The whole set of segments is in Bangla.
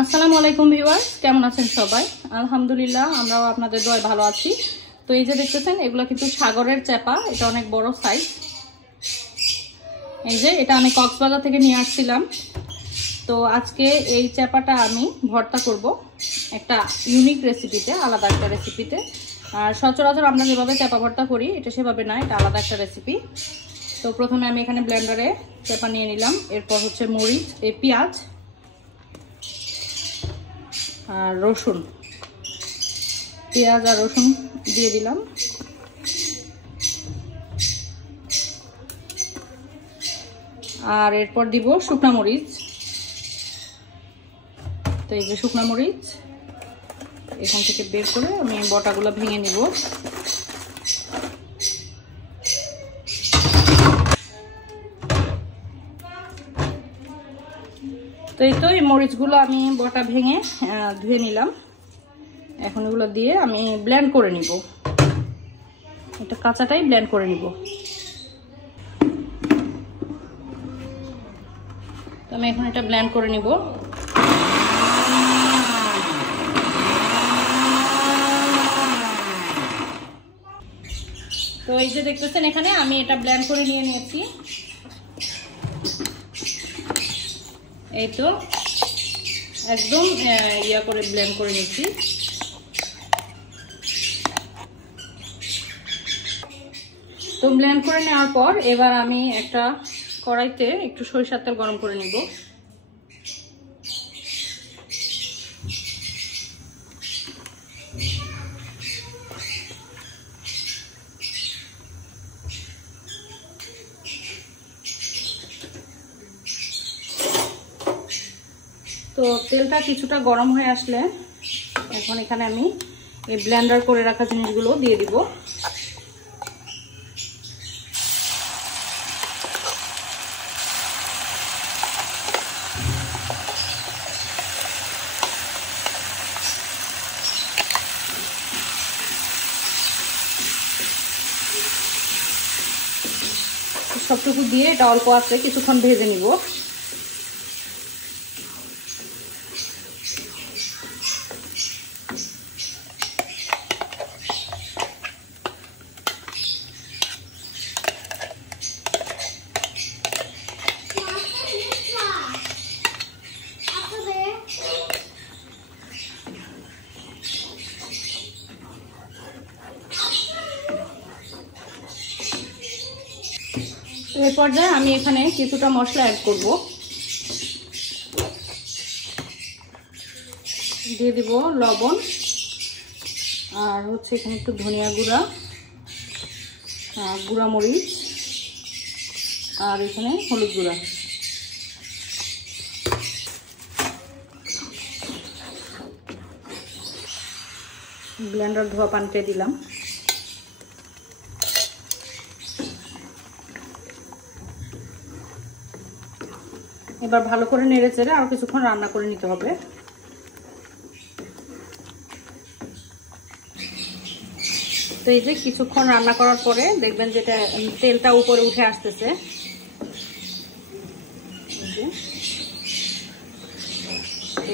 আসসালামু আলাইকুম ভিউয়ার্স, কেমন আছেন সবাই? আলহামদুলিল্লাহ, আমরাও আপনাদের দোয়ায় ভালো আছি। তো এই যে দেখতেছেন, এগুলো কিন্তু সাগরের চাপা। এটা অনেক বড় সাইজ। এই যে এটা আমি কক্সবাজার থেকে নিয়ে আসছিলাম। তো আজকে এই চাপাটা আমি ভর্তা করব একটা ইউনিক রেসিপিতে, আলাদা একটা রেসিপিতে। আর সচরাচর আমরা যেভাবে চাপা ভর্তা করি এটা সেভাবে না, এটা আলাদা একটা রেসিপি। তো প্রথমে আমি এখানে ব্লেন্ডারে চাপা নিয়ে নিলাম। এরপর হচ্ছে মরিচ, পেঁয়াজ আর রসুন, পেঁয়াজ আর রসুন দিয়ে দিলাম। আর এরপর দিব শুকনা মরিচ। তো এই যে শুকনা মরিচ এখান থেকে বের করে আমি বটাগুলো ভেঙে নিব। তো এই তো এই মরিচগুলো আমি বটা ভেঙে ধুয়ে নিলাম। এখন এগুলো দিয়ে আমি ব্লেন্ড করে নিব। এটা কাঁচাটাই ব্লেন্ড করে নিব। তো আমি এখন এটা ব্লেন্ড করে নিব। তো এই যে দেখতেছেন, এখানে আমি এটা ব্লেন্ড করে নিয়ে নিয়েছি। এই তো একদম ইয়া করে ব্লেন্ড করে নিচ্ছি। তো ব্লেন্ড করে নেওয়ার পর এবার আমি একটা কড়াইতে একটু সরিষার তেল গরম করে নিব। তো তেলটা কিছুটা গরম হয়ে আসলে এখন এখানে আমি এই ব্লেন্ডার করে রাখা জিনিসগুলো দিয়ে দিব। সবটুকু দিয়ে এটা অল্প আছে কিছুক্ষণ ভেজে নিব। এই পর্যায়ে আমি এখানে কিছুটা মশলা অ্যাড করব। দিয়ে দিব লবণ, আর হচ্ছে এখানে একটু ধনিয়া গুঁড়া, গুঁড়া মরিচ, আর এখানে হলুদ গুঁড়া। ব্লেন্ডার ধোয়া পানিতে দিলাম। এবার ভালো করে নেড়ে চেড়ে আরো কিছুক্ষণ রান্না করে নিতে হবে। তো এই যে কিছুক্ষণ রান্না করার পরে দেখবেন যেটা তেলটা উপরে উঠে আসতেছে।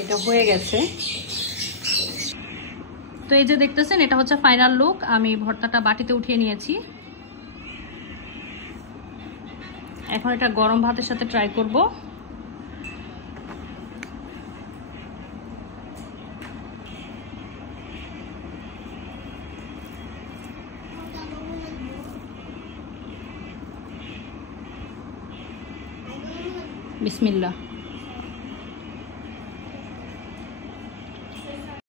এটা হয়ে গেছে। তো এই যে দেখতেছেন, এটা হচ্ছে ফাইনাল লুক। আমি ভর্তাটা বাটিতে উঠিয়ে নিয়েছি। এখন এটা গরম ভাতের সাথে ট্রাই করব। বিসমিল্লাহ।